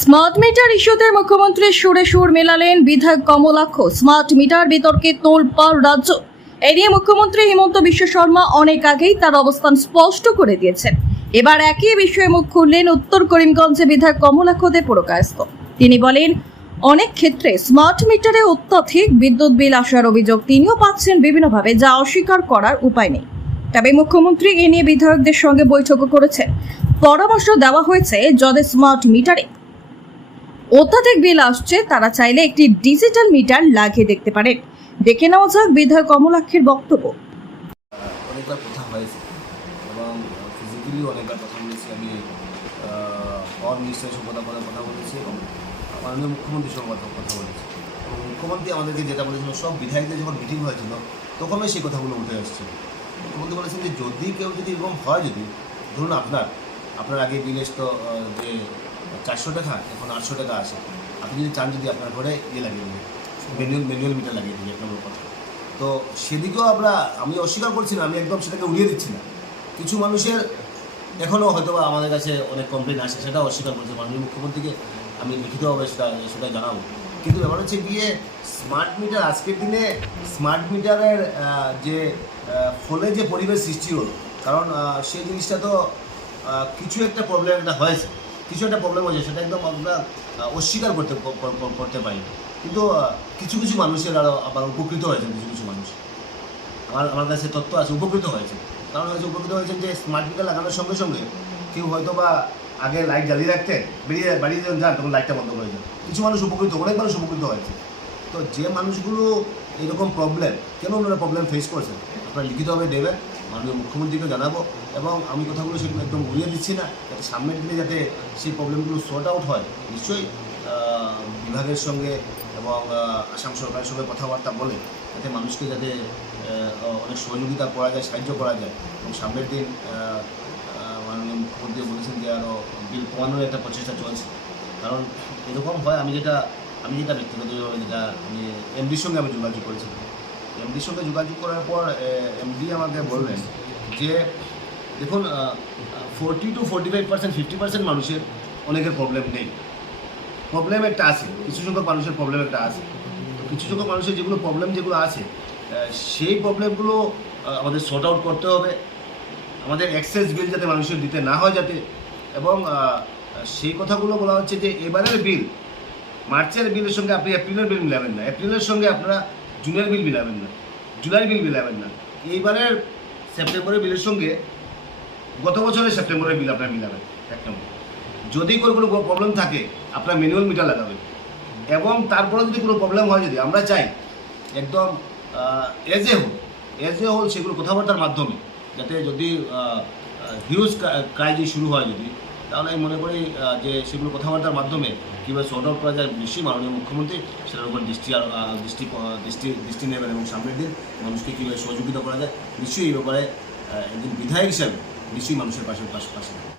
Smart meter ইস্যুতে মুখ্যমন্ত্রী সুরে সুর মেলালেন বিধায়ক কমলাক্ষ স্মার্ট মিটার বিতর্কে তোলপাড় রাজ্য। এ নিয়ে মুখ্যমন্ত্রী হিমন্ত বিশ্ব শর্মা অনেক আগেই তার অবস্থান স্পষ্ট করে দিয়েছেন। এবার একই বিষয়ে মুখ খুললেন উত্তর করিমগঞ্জে বিধায়ক কমলাক্ষ দে পুরকায়স্ত তিনি বলেন, অনেক ক্ষেত্রে স্মার্ট মিটারে অত্যাধিক বিদ্যুৎ বিল আসার অভিযোগ তিনিও পাচ্ছেন বিভিন্নভাবে, যা অস্বীকার করার উপায় নেই। তবে মুখ্যমন্ত্রী এ নিয়ে বিধায়কদের সঙ্গে বৈঠকও করেছেন। পরামর্শ দেওয়া হয়েছে যাদের স্মার্ট মিটারে অত্যাধিক বিল আসছে, তারা চাইলে একটি ডিজিটাল মিটার লাগিয়ে দেখতে পারেন। দেখে নেওয়া যাক বিধায়ক কমলাক্ষের বক্তব্য। অনেকবার কথা হয়েছে এবং ফিজিক্যালি অনেকবার কথা বলেছি আমি পাওয়ার মিনিস্টারের সঙ্গে কথা বলেছি এবং মাননীয় মুখ্যমন্ত্রীর সঙ্গে কথা কথা বলেছি। এবং মুখ্যমন্ত্রী আমাদেরকে যেটা বলেছিল, সব বিধায়কদের যখন মিটিং হয়েছিল, তখনই সেই কথাগুলো উঠে আসছে মুখ্যমন্ত্রী বলেছেন যে, যদি কেউ যদি এরকম হয় যদি, ধরুন আপনার আপনার আগে বিল তো যে চারশো টাকা, এখন আটশো টাকা আসে আপনি যদি চান যদি আপনার ঘরে ইয়ে লাগিয়ে দিন ম্যানুয়াল ম্যানুয়াল মিটার লাগিয়ে দিন, এক নম্বর কথা। তো সেদিকেও আমরা, আমি অস্বীকার করছি না, আমি একদম সেটাকে উড়িয়ে দিচ্ছি না। কিছু মানুষের এখনও হয়তো আমাদের কাছে অনেক কমপ্লেন আসে সেটা অস্বীকার করছে। মাননীয় মুখ্যমন্ত্রীকে আমি লিখিতভাবে সেটা সেটা জানাব। কিন্তু ব্যাপার হচ্ছে গিয়ে স্মার্ট মিটার আজকের দিনে স্মার্ট মিটারের যে ফলে যে পরিবেশ সৃষ্টি হলো, কারণ সেই জিনিসটা তো কিছু একটা প্রবলেম একটা হয়েছে। কিছু একটা প্রবলেম হয়েছে, সেটা একদম আমরা অস্বীকার করতে করতে পারি। কিন্তু কিছু কিছু মানুষের আরও আবার উপকৃত হয়েছে কিছু কিছু মানুষ। আমার আমার কাছে তথ্য আছে, উপকৃত হয়েছে কারণ হয়েছে, উপকৃত হয়েছেন যে স্মার্ট মিটার লাগানোর সঙ্গে সঙ্গে কেউ হয়তো বা আগে লাইট জ্বালিয়ে রাখতেন, বেরিয়ে বাড়ি যখন যান, তখন লাইটটা বন্ধ করে যান কিছু মানুষ উপকৃত, অনেক মানুষ উপকৃত হয়েছে। তো যে মানুষগুলো এরকম প্রবলেম কেন ওনারা প্রবলেম ফেস করছেন? আপনারা লিখিতভাবে দেবেন। মাননীয় মুখ্যমন্ত্রীকে জানাব এবং আমি কথাগুলো সেগুলো একদম ঘুরিয়ে দিচ্ছি না, যাতে সামনের দিনে যাতে সেই প্রবলেমগুলো সর্ট আউট হয়, নিশ্চয়ই বিভাগের সঙ্গে এবং আসাম সরকারের সঙ্গে কথাবার্তা বলে যাতে মানুষকে যাতে অনেক সহযোগিতা করা যায়, সাহায্য করা যায়। এবং সামনের দিন মাননীয় মুখ্যমন্ত্রী বলেছেন যে আরও বিল কমানোর একটা প্রচেষ্টা চলছে। কারণ এরকম হয়, আমি যেটা আমি যেটা ব্যক্তিগতভাবে যেটা আমি এমডির সঙ্গে আমি যোগাযোগ করেছিলাম। এমডির সঙ্গে যোগাযোগ করার পর এমডি আমাকে বললেন যে, দেখুন forty two forty five percent fifty percent মানুষের অনেকের প্রবলেম নেই। প্রবলেম একটা আছে, কিছু সংখ্যক মানুষের প্রবলেম একটা আছে। তো কিছু সংখ্যক মানুষের যেগুলো প্রবলেম যেগুলো আছে সেই প্রবলেমগুলো আমাদের শর্ট আউট করতে হবে। আমাদের এক্সেস বিল যাতে মানুষের দিতে না হয় যাতে। এবং সেই কথাগুলো বলা হচ্ছে যে, এবারের বিল মার্চের বিলের সঙ্গে আপনি এপ্রিলের বিল মিলাবেন না। এপ্রিলের সঙ্গে আপনারা জুনের বিল মিলাবেন না জুলাই বিল মিলাবেন না এইবারের সেপ্টেম্বরের বিলের সঙ্গে গত বছরের সেপ্টেম্বরের বিল আপনার মিলাবেন এক নম্বর। যদি কোনো কোনো প্রবলেম থাকে, আপনার ম্যানুয়াল মিটার লাগাবেন এবং তারপরে যদি কোনো প্রবলেম হয় যদি, আমরা চাই একদম as a whole as a whole সেগুলো কথাবার্তার মাধ্যমে, যাতে যদি হিউজ যদি শুরু হয় যদি তাহলে আমি মনে করি যে সেগুলো কথাবার্তার মাধ্যমে কীভাবে সর্ট আউট করা যায় বেশি মাননীয় মুখ্যমন্ত্রী সেটার উপর দৃষ্টি দৃষ্টি দৃষ্টি দৃষ্টি নেবেন এবং সামনের দিন মানুষকে কীভাবে সহযোগিতা করা যায় নিশ্চয়ই এই ব্যাপারে একজন বিধায়ক হিসাবে নিশ্চয়ই মানুষের পাশে পাশে।